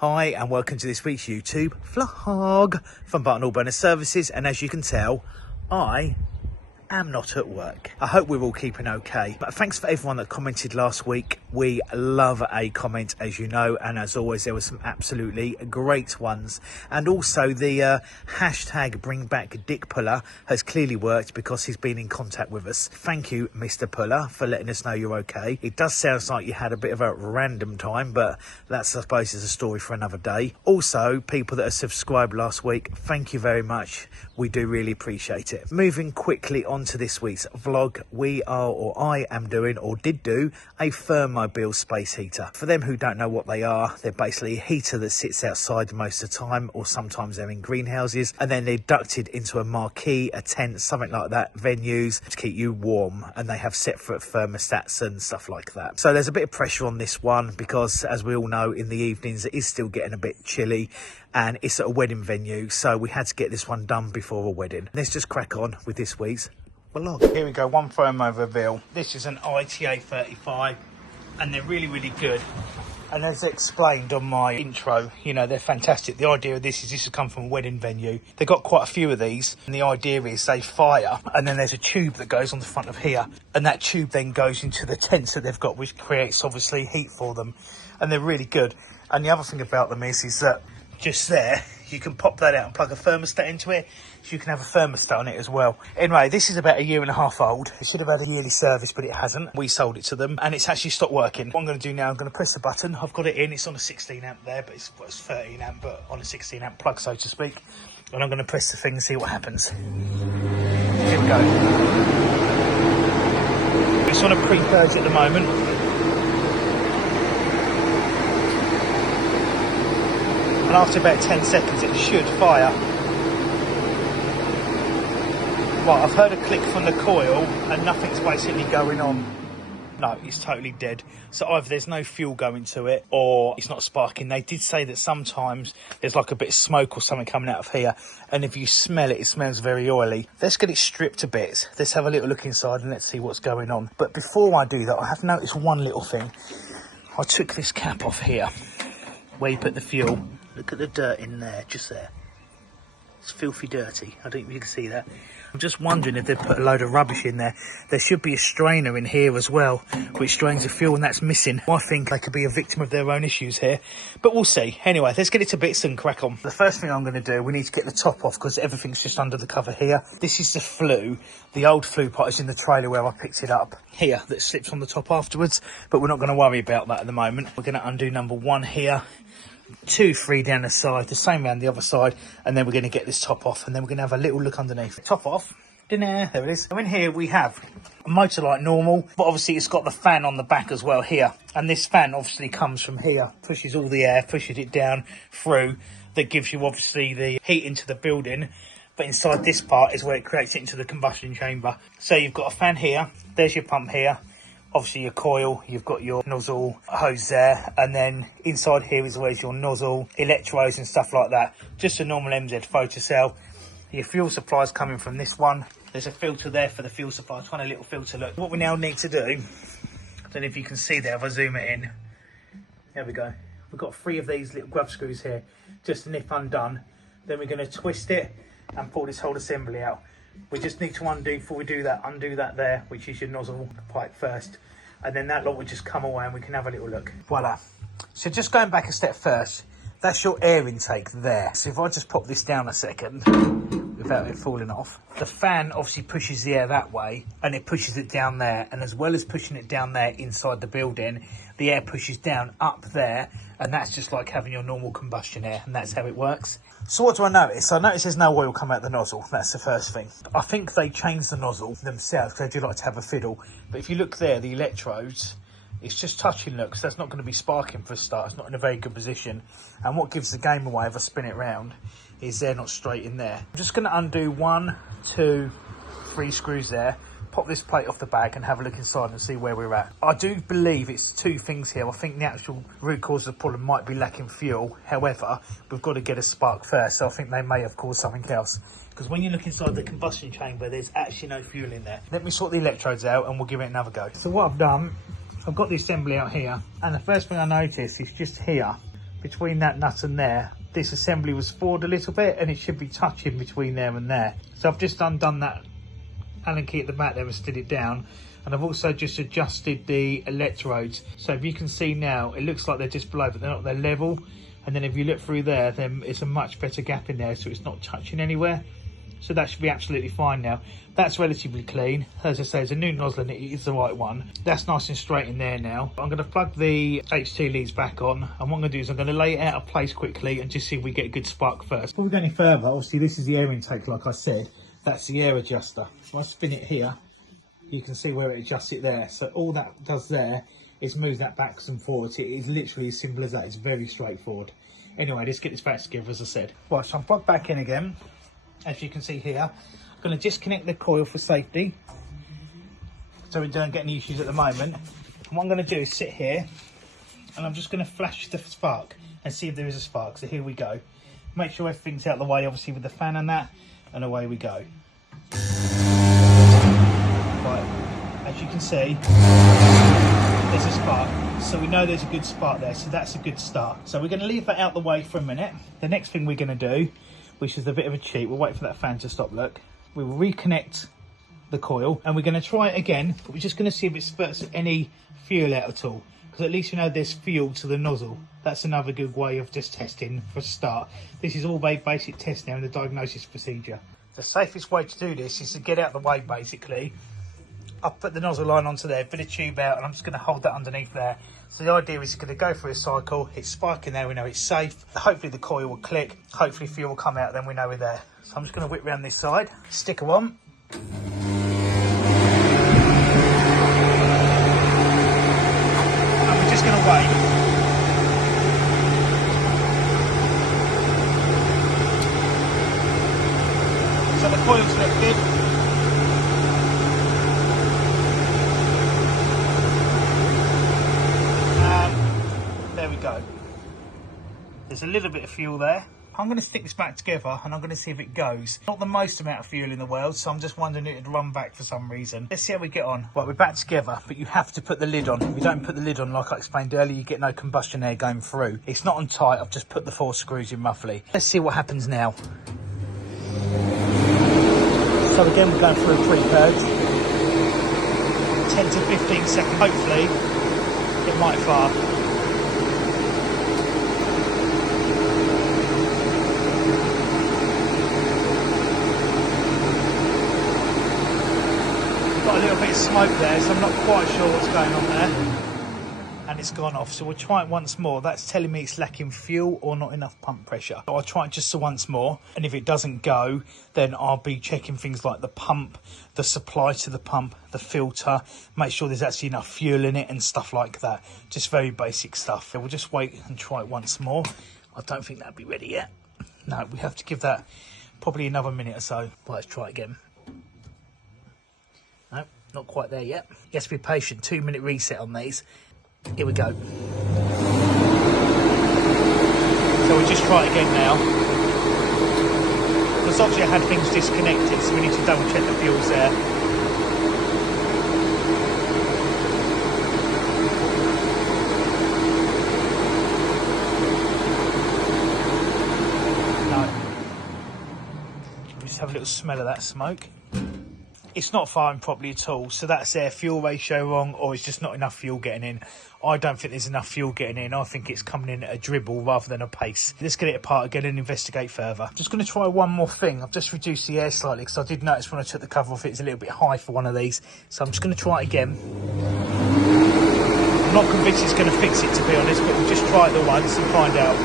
Hi and welcome to this week's YouTube vlog from Button Burner Services, and as you can tell, I am not at work. I hope we're all keeping okay. But thanks for everyone that commented last week. We love a comment, as you know, and as always there were some absolutely great ones. And also the hashtag bring back Dick Puller has clearly worked because he's been in contact with us. Thank you, Mr. Puller, for letting us know you're okay. It does sound like you had a bit of a random time, but that's, I suppose, is a story for another day. Also, people that have subscribed last week, thank you very much. We do really appreciate it. Moving quickly on to this week's vlog, I am doing, or did do, a Thermobile space heater. For them who don't know what they are, they're basically a heater that sits outside most of the time, or sometimes they're in greenhouses, and then they're ducted into a marquee, a tent, something like that, venues to keep you warm, and they have separate thermostats and stuff like that. So there's a bit of pressure on this one because, as we all know, in the evenings it is still getting a bit chilly, and it's at a wedding venue, so we had to get this one done before a wedding. Let's just crack on with this week's vlog. Here we go, one Thermobile. This is an ITA 35 and they're really good. And as explained on my intro, you know, they're fantastic. The idea of this has come from a wedding venue. They've got quite a few of these, and the idea is they fire, and then there's a tube that goes on the front of here, and that tube then goes into the tents that they've got, which creates obviously heat for them, and they're really good. And the other thing about them is that just there, you can pop that out and plug a thermostat into it, so you can have a thermostat on it as well. Anyway, this is about 1.5 years old. It should have had a yearly service, but it hasn't. We sold it to them and it's actually stopped working. What I'm going to do now, I'm going to press the button. I've got it in. It's on a 16 amp there, but it's 13 amp, but on a 16 amp plug, so to speak. And I'm going to press the thing and see what happens. Here we go. It's on a pre-purge at the moment. And after about 10 seconds it should fire. Right, I've heard a click from the coil and nothing's basically going on. No, it's totally dead. So either there's no fuel going to it or it's not sparking. They did say that sometimes there's like a bit of smoke or something coming out of here, and if you smell it, it smells very oily. Let's get it stripped to bits. Let's have a little look inside and let's see what's going on. But before I do that, I have noticed one little thing. I took this cap off here where you put the fuel. Look at the dirt in there, just there. It's filthy dirty. I don't know if you can see that. I'm just wondering if they've put a load of rubbish in there. There should be a strainer in here as well, which strains the fuel, and that's missing. I think they could be a victim of their own issues here, but we'll see. Anyway, let's get it to bits and crack on. The first thing I'm going to do, we need to get the top off because everything's just under the cover here. This is the flue. The old flue pot is in the trailer where I picked it up here, that slips on the top afterwards, but we're not going to worry about that at the moment. We're going to undo number 1 here. 2, 3 down the side, the same around the other side, and then we're going to get this top off, and then we're going to have a little look underneath. Top off. There it is. So in here we have a motor like normal, but obviously it's got the fan on the back as well here, and this fan obviously comes from here, pushes all the air, pushes it down through. That gives you obviously the heat into the building, but inside this part is where it creates it into the combustion chamber. So you've got a fan here, there's your pump here, obviously your coil, you've got your nozzle hose there, and then inside here is where's your nozzle, electrodes and stuff like that. Just a normal MZ photocell. Your fuel supply is coming from this one. There's a filter there for the fuel supply, tiny little filter. Look, what we now need to do, I don't know if you can see there if I zoom it in. There we go. We've got 3 of these little grub screws here, just to nip undone. Then we're going to twist it and pull this whole assembly out. We just need to undo, before we do that, undo that there, which is your nozzle pipe first. And then that lot will just come away and we can have a little look. Voila. So just going back a step first, that's your air intake there. So if I just pop this down a second, without it falling off. The fan obviously pushes the air that way and it pushes it down there. And as well as pushing it down there inside the building, the air pushes down up there. And that's just like having your normal combustion air, and that's how it works. So what do I notice? I notice there's no oil come out the nozzle. That's the first thing. I think they changed the nozzle themselves because they do like to have a fiddle. But if you look there, the electrodes, it's just touching, look, because that's not going to be sparking for a start. It's not in a very good position. And what gives the game away if I spin it round is they're not straight in there. I'm just going to undo 1, 2, 3 screws there. Pop this plate off the bag and have a look inside and see where we're at. I do believe it's 2 things here. I think the actual root cause of the problem might be lacking fuel. However, we've got to get a spark first, so I think they may have caused something else. Because when you look inside the combustion chamber, there's actually no fuel in there. Let me sort the electrodes out and we'll give it another go. So what I've done, I've got the assembly out here, and the first thing I noticed is just here, between that nut and there, this assembly was forward a little bit, and it should be touching between there and there. So I've just undone that Allen key at the back there and stood it down, and I've also just adjusted the electrodes. So if you can see now, it looks like they're just below, but they're not, they're level. And then if you look through there, then it's a much better gap in there, so it's not touching anywhere. So that should be absolutely fine now. That's relatively clean. As I say, it's a new nozzle and it is the right one. That's nice and straight in there now. I'm going to plug the H2 leads back on, and what I'm going to do is I'm going to lay it out of place quickly and just see if we get a good spark first. Before we go any further, obviously this is the air intake, like I said. That's the air adjuster. If I spin it here, you can see where it adjusts it there. So all that does there is move that backwards and forwards. It is literally as simple as that. It's very straightforward. Anyway, let's get this back together, as I said. Right, so I'm plugged back in again. As you can see here, I'm going to disconnect the coil for safety, so we don't get any issues at the moment. And what I'm going to do is sit here, and I'm just going to flash the spark and see if there is a spark. So here we go. Make sure everything's out of the way, obviously with the fan and that, and away we go. Right, as you can see, there's a spark, so we know there's a good spark there, so that's a good start. So we're going to leave that out the way for a minute. The next thing we're going to do, which is a bit of a cheat, we'll wait for that fan to stop, look. We will reconnect the coil, and we're going to try it again, but we're just going to see if it spurts any fuel out at all, because at least you know there's fuel to the nozzle. That's another good way of just testing for a start. This is all basic test now in the diagnosis procedure. The safest way to do this is to get out of the way, basically. I'll put the nozzle line onto there, bit of tube out, and I'm just going to hold that underneath there. So the idea is it's going to go through a cycle, it's sparking there, we know it's safe. Hopefully the coil will click, hopefully fuel will come out, then we know we're there. So I'm just going to whip round this side, sticker on. And we're just going to wait. So the coil's lifted. Go. There's a little bit of fuel there. I'm going to stick this back together and I'm going to see if it goes. Not the most amount of fuel in the world, so I'm just wondering if it'd run back for some reason. Let's see how we get on. Right, we're back together, but you have to put the lid on. If you don't put the lid on, like I explained earlier, you get no combustion air going through. It's not on tight, I've just put the 4 screws in roughly. Let's see what happens now. So again, we're going through a pre-purge. 10 to 15 seconds, hopefully it might fire. Got a little bit of smoke there, so I'm not quite sure what's going on there, and it's gone off. So we'll try it once more. That's telling me it's lacking fuel or not enough pump pressure. So I'll try it just once more, and if it doesn't go, then I'll be checking things like the pump, the supply to the pump, the filter, make sure there's actually enough fuel in it and stuff like that. Just very basic stuff. We'll just wait and try it once more. I don't think that'll be ready yet. No, we have to give that probably another minute or so. Right, let's try it again. No, not quite there yet. You have to be patient. 2-minute reset on these. Here we go. So we'll just try it again now. Because obviously I had things disconnected, so we need to double check the fuel's there. No. We'll just have a little smell of that smoke. It's not firing properly at all, so that's their fuel ratio wrong, or it's just not enough fuel getting in. I don't think there's enough fuel getting in. I think it's coming in at a dribble rather than a pace. Let's get it apart again and investigate further. Just going to try one more thing. I've just reduced the air slightly because I did notice when I took the cover off it was a little bit high for one of these. So I'm just going to try it again. I'm not convinced it's going to fix it, to be honest, but we'll just try it the once and find out.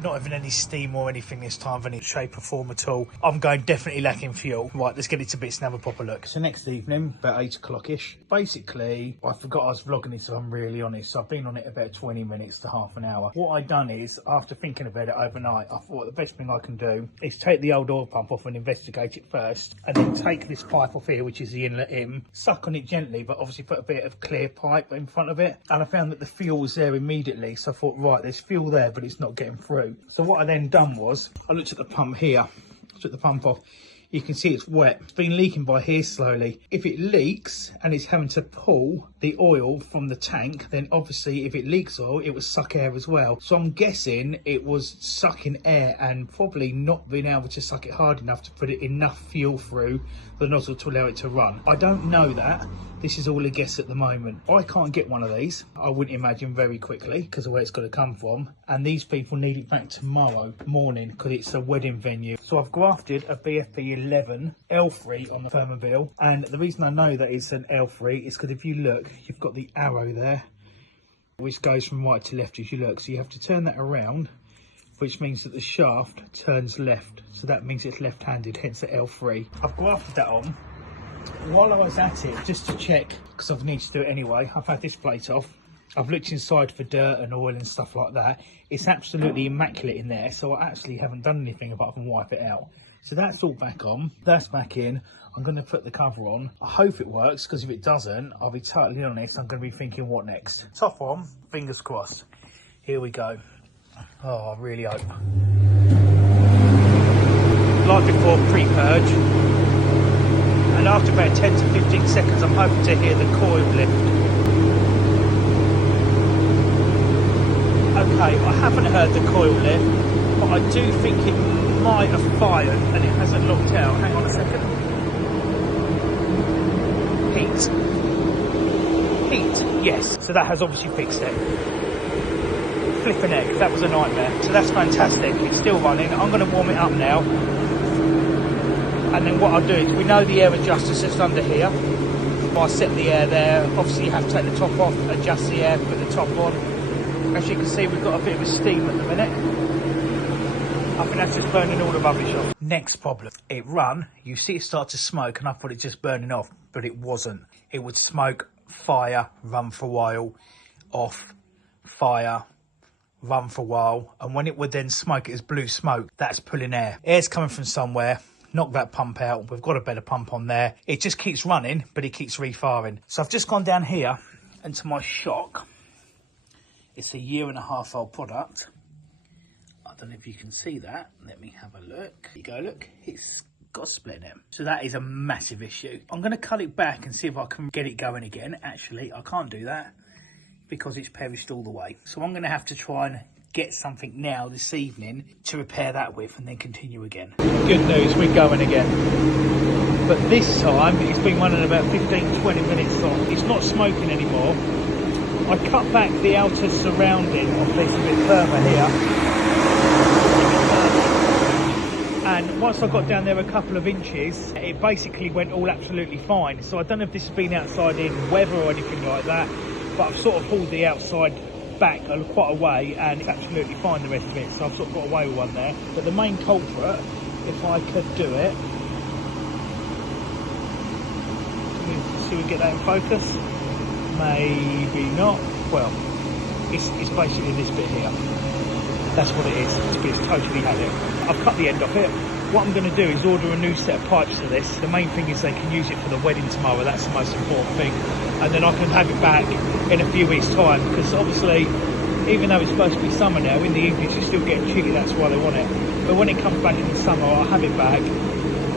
Not having any steam or anything this time of any shape or form at all. I'm going definitely lacking fuel. Right, let's get it to bits and have a proper look. So next evening, about 8 o'clock-ish, basically, I forgot I was vlogging this, if I'm really honest. So I've been on it about 20 minutes to half an hour. What I'd done is, after thinking about it overnight, I thought the best thing I can do is take the old oil pump off and investigate it first, and then take this pipe off here, which is the inlet in, suck on it gently, but obviously put a bit of clear pipe in front of it. And I found that the fuel was there immediately. So I thought, right, there's fuel there, but it's not getting through. So what I then done was, I looked at the pump here, took the pump off. You can see it's wet. It's been leaking by here slowly. If it leaks and it's having to pull the oil from the tank, then obviously if it leaks oil, it will suck air as well. So I'm guessing it was sucking air and probably not being able to suck it hard enough to put it enough fuel through the nozzle to allow it to run. I don't know that. This is all a guess at the moment. I can't get one of these, I wouldn't imagine, very quickly because of where it's got to come from. And these people need it back tomorrow morning because it's a wedding venue. So I've grafted a BFP 11 L3 on the Thermobile. And the reason I know that it's an L3 is because if you look, you've got the arrow there, which goes from right to left as you look. So you have to turn that around, which means that the shaft turns left. So that means it's left-handed, hence the L3. I've grafted that on. While I was at it, just to check, because I need to do it anyway, I've had this plate off. I've looked inside for dirt and oil and stuff like that. It's absolutely immaculate in there, so I actually haven't done anything apart from wipe it out. So that's all back on, that's back in. I'm going to put the cover on. I hope it works, because if it doesn't, I'll be totally honest, I'm going to be thinking, what next? Top on, fingers crossed. Here we go. Oh, I really hope. Like before, pre-purge. And after about 10 to 15 seconds, I'm hoping to hear the coil lift. Okay, I haven't heard the coil lift, but I do think it might have fired and it hasn't locked out. Hang on a second. Heat, yes. So that has obviously fixed it. Flipping egg, that was a nightmare. So that's fantastic, it's still running. I'm going to warm it up now. And then what I'll do is, we know the air adjuster sits under here. I set the air there. Obviously you have to take the top off, adjust the air, put the top on. As you can see, we've got a bit of a steam at the minute. I think that's just burning all the rubbish off. Next problem, it run, you see it start to smoke and I thought it just burning off, but it wasn't. It would smoke, fire, run for a while, off, fire, run for a while. And when it would then smoke, it was blue smoke. That's pulling air. Air's coming from somewhere. Knock that pump out. We've got a better pump on there. It just keeps running, but it keeps refiring. So I've just gone down here and to my shock, it's a 1.5 year old product. I don't know if you can see that. Let me have a look. There you go, look. It's got a split in it. So that is a massive issue. I'm going to cut it back and see if I can get it going again. Actually, I can't do that because it's perished all the way. So I'm going to have to try and get something now this evening to repair that with and then continue again. Good news, we're going again. But this time it's been running about 15-20 minutes on. It's not smoking anymore. I cut back the outer surrounding of this bit further here. And once I got down there a couple of inches, it basically went all absolutely fine. So I don't know if this has been outside in weather or anything like that, but I've sort of pulled the outside back quite a way and it's absolutely fine, the rest of it. So I've sort of got away with one there. But the main culprit, if I could do it, see if we can get that in focus. Maybe not. Well, it's basically this bit here. That's what it is. It's totally had it. I've cut the end off it. What I'm going to do is order a new set of pipes for this. The main thing is they can use it for the wedding tomorrow. That's the most important thing. And then I can have it back in a few weeks' time. Because obviously, even though it's supposed to be summer now, in the evenings you still get chilly. That's why they want it. But when it comes back in the summer, I'll have it back.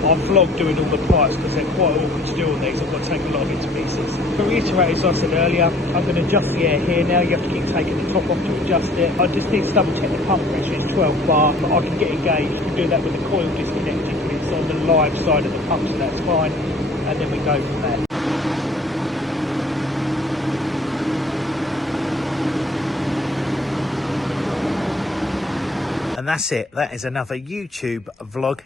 I'll vlog doing all the pipes because they're quite awkward to do on these. I've got to take a lot of it to pieces. To reiterate, as I said earlier, I'm going to adjust the air here now. You have to keep taking the top off to adjust it. I just need to double check the pump pressure. It's 12 bar, but I can get engaged. You can do that with the coil disconnected, but it's on the live side of the pump, so that's fine. And then we go from there. And that's it. That is another YouTube vlog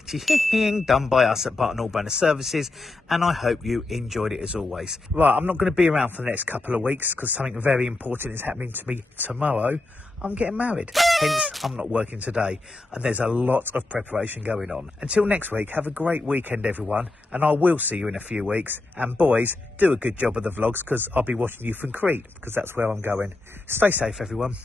done by us at Barton Allburner Services. And I hope you enjoyed it as always. Right, I'm not going to be around for the next couple of weeks because something very important is happening to me tomorrow. I'm getting married. Hence, I'm not working today. And there's a lot of preparation going on. Until next week, have a great weekend, everyone. And I will see you in a few weeks. And boys, do a good job of the vlogs because I'll be watching you from Crete because that's where I'm going. Stay safe, everyone.